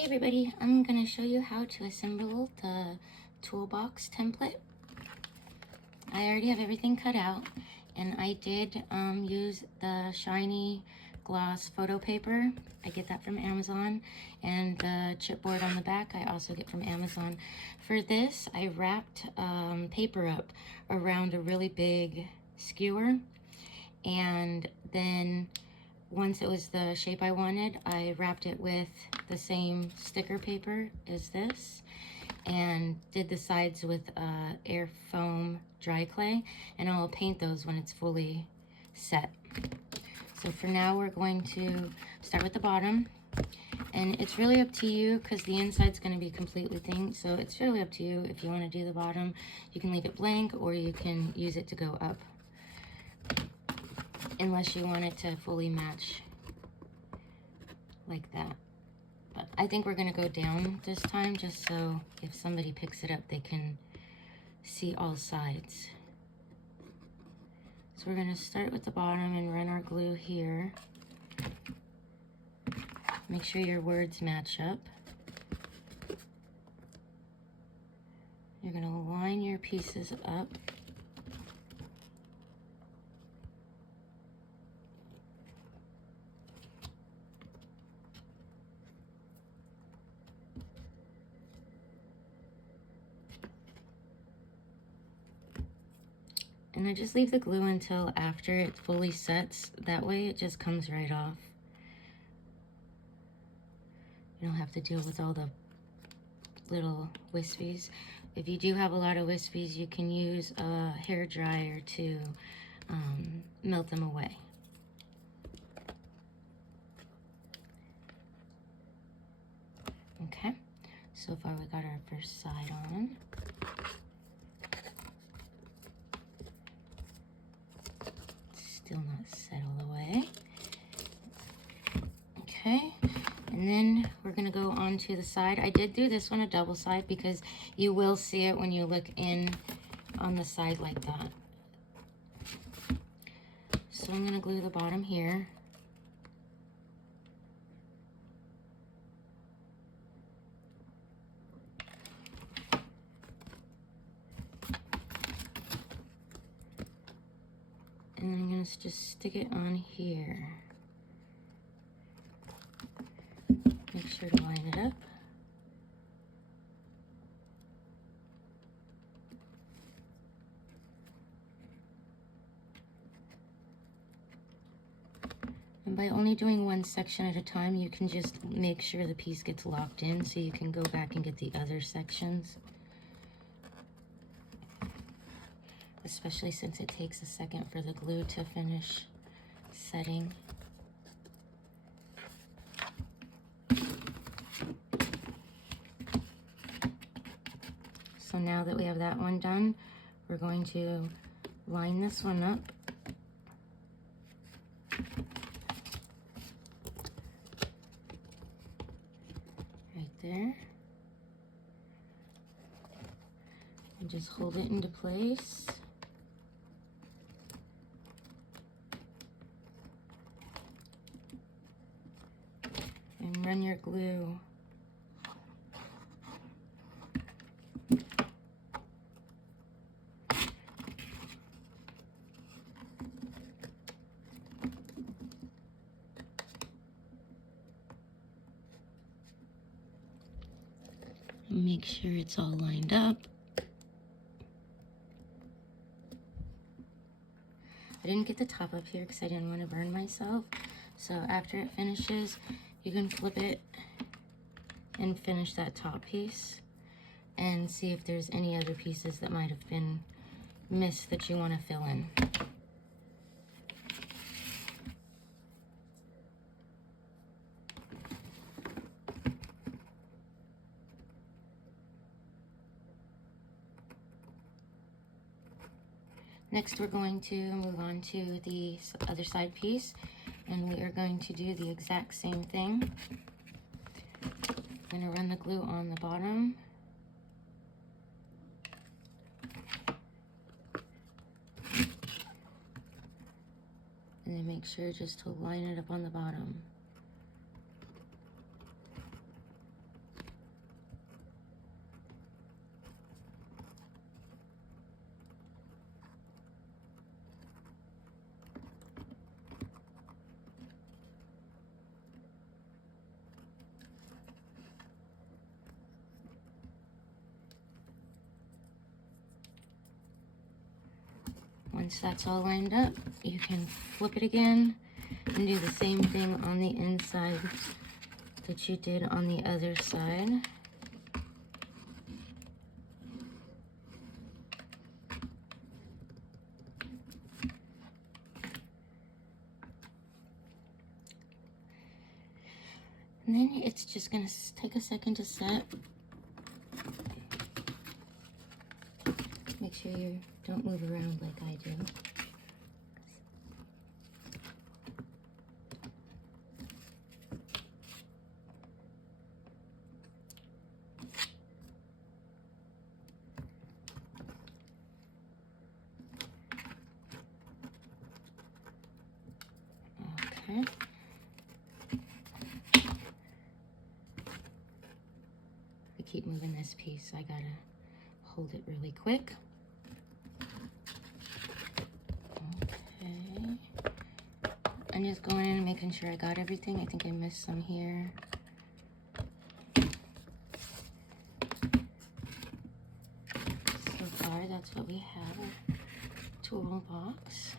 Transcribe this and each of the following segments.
Hey everybody, I'm going to show you how to assemble the toolbox template. I already have everything cut out, and I did use the shiny gloss photo paper. I get that from Amazon, and the chipboard on the back I also get from Amazon. For this, I wrapped paper up around a really big skewer, and then once it was the shape I wanted, I wrapped it with the same sticker paper as this and did the sides with air foam dry clay, and I'll paint those when it's fully set. So for now, we're going to start with the bottom, and it's really up to you because the inside's going to be completely thin, so it's really up to you if you want to do the bottom. You can leave it blank or you can use it to go up, unless you want it to fully match like that. But I think we're gonna go down this time, just so if somebody picks it up, they can see all sides. So we're gonna start with the bottom and run our glue here. Make sure your words match up. You're gonna line your pieces up. And I just leave the glue until after it fully sets. That way it just comes right off. You don't have to deal with all the little wispies. If you do have a lot of wispies, you can use a hair dryer to melt them away. Okay, so far we got our first side on. Still not set all the way. Okay, and then we're gonna go on to the side. I did do this one a double side because you will see it when you look in on the side like that. So I'm gonna glue the bottom here. And then I'm going to just stick it on here. Make sure to line it up. And by only doing one section at a time, you can just make sure the piece gets locked in so you can go back and get the other sections. Especially since it takes a second for the glue to finish setting. So now that we have that one done, we're going to line this one up. Right there. And just hold it into place. And run your glue and make sure it's all lined up. I didn't get the top up here because I didn't want to burn myself. So after it finishes, you can flip it and finish that top piece and see if there's any other pieces that might have been missed that you want to fill in. Next, we're going to move on to the other side piece, and we are going to do the exact same thing. I'm going to run the glue on the bottom. And then make sure just to line it up on the bottom. Once that's all lined up, you can flip it again and do the same thing on the inside that you did on the other side. And then it's just gonna take a second to set. Make sure you don't move around like I do. Okay. I keep moving this piece. I gotta hold it really quick. Okay. I'm just going in and making sure I got everything. I think I missed some here. So far, that's what we have. Toolbox.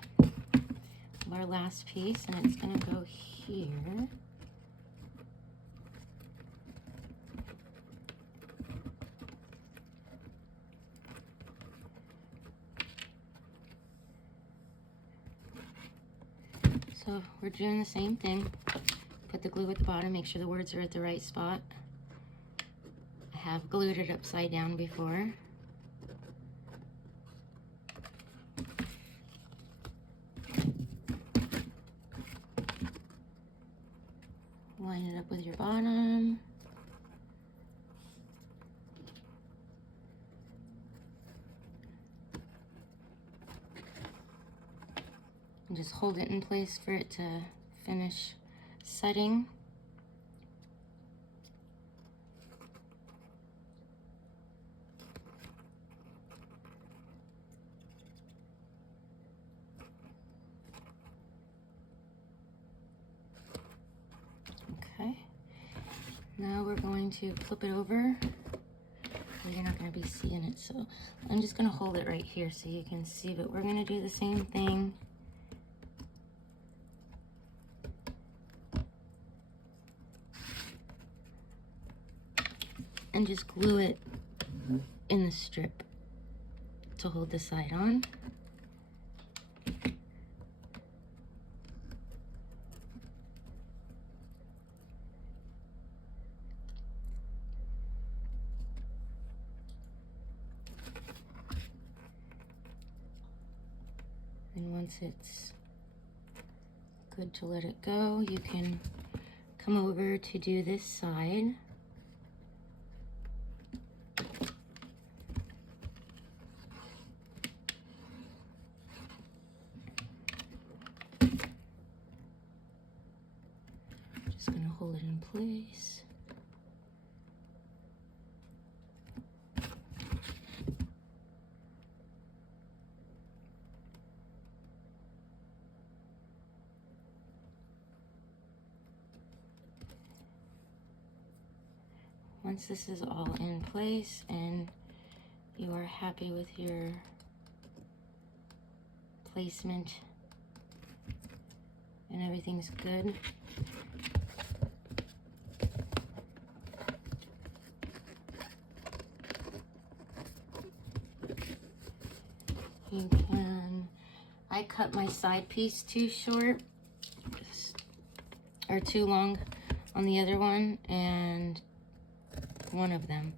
Our last piece, and it's gonna go here. So we're doing the same thing. Put the glue at the bottom, make sure the words are at the right spot. I have glued it upside down before. Line it up with your bottom. And just hold it in place for it to finish setting. Okay. Now we're going to flip it over. You're not going to be seeing it, so I'm just going to hold it right here so you can see, but we're going to do the same thing. And just glue it in the strip to hold the side on. And once it's good to let it go, you can come over to do this side. Just gonna hold it in place. Once this is all in place and you are happy with your placement and everything's good, you can, I cut my side piece too short or too long on the other one, and one of them.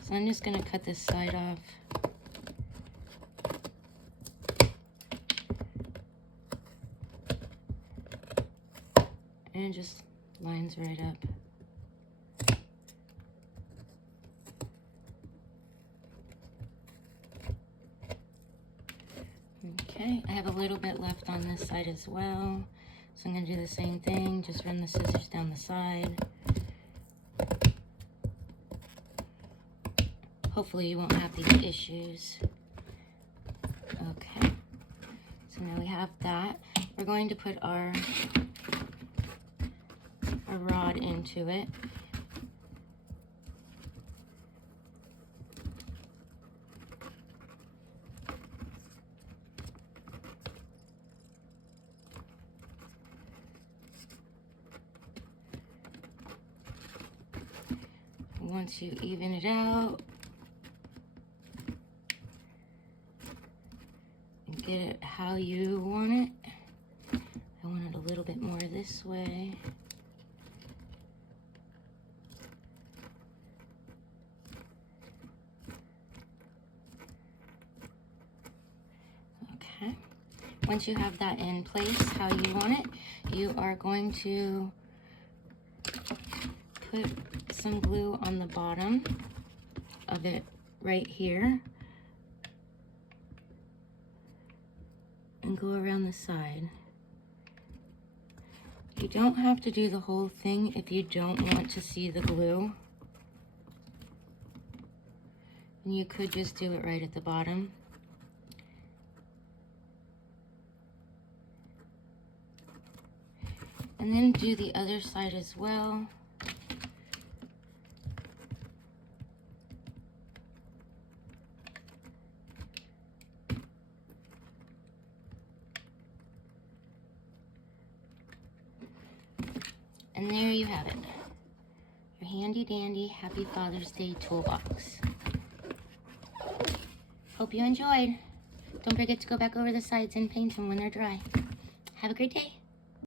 So I'm just gonna cut this side off. And it just lines right up. Okay, I have a little bit left on this side as well. So I'm gonna do the same thing, just run the scissors down the side. Hopefully you won't have these issues. Okay, so now we have that. We're going to put our rod into it. once you even it out and get it how you want it. I want it a little bit more this way. Okay. Once you have that in place how you want it, you are going to put some glue on the bottom of it right here and go around the side. You don't have to do the whole thing if you don't want to see the glue. And you could just do it right at the bottom. And then do the other side as well. And there you have it. Your handy dandy Happy Father's Day toolbox. Hope you enjoyed. Don't forget to go back over the sides and paint them when they're dry. Have a great day.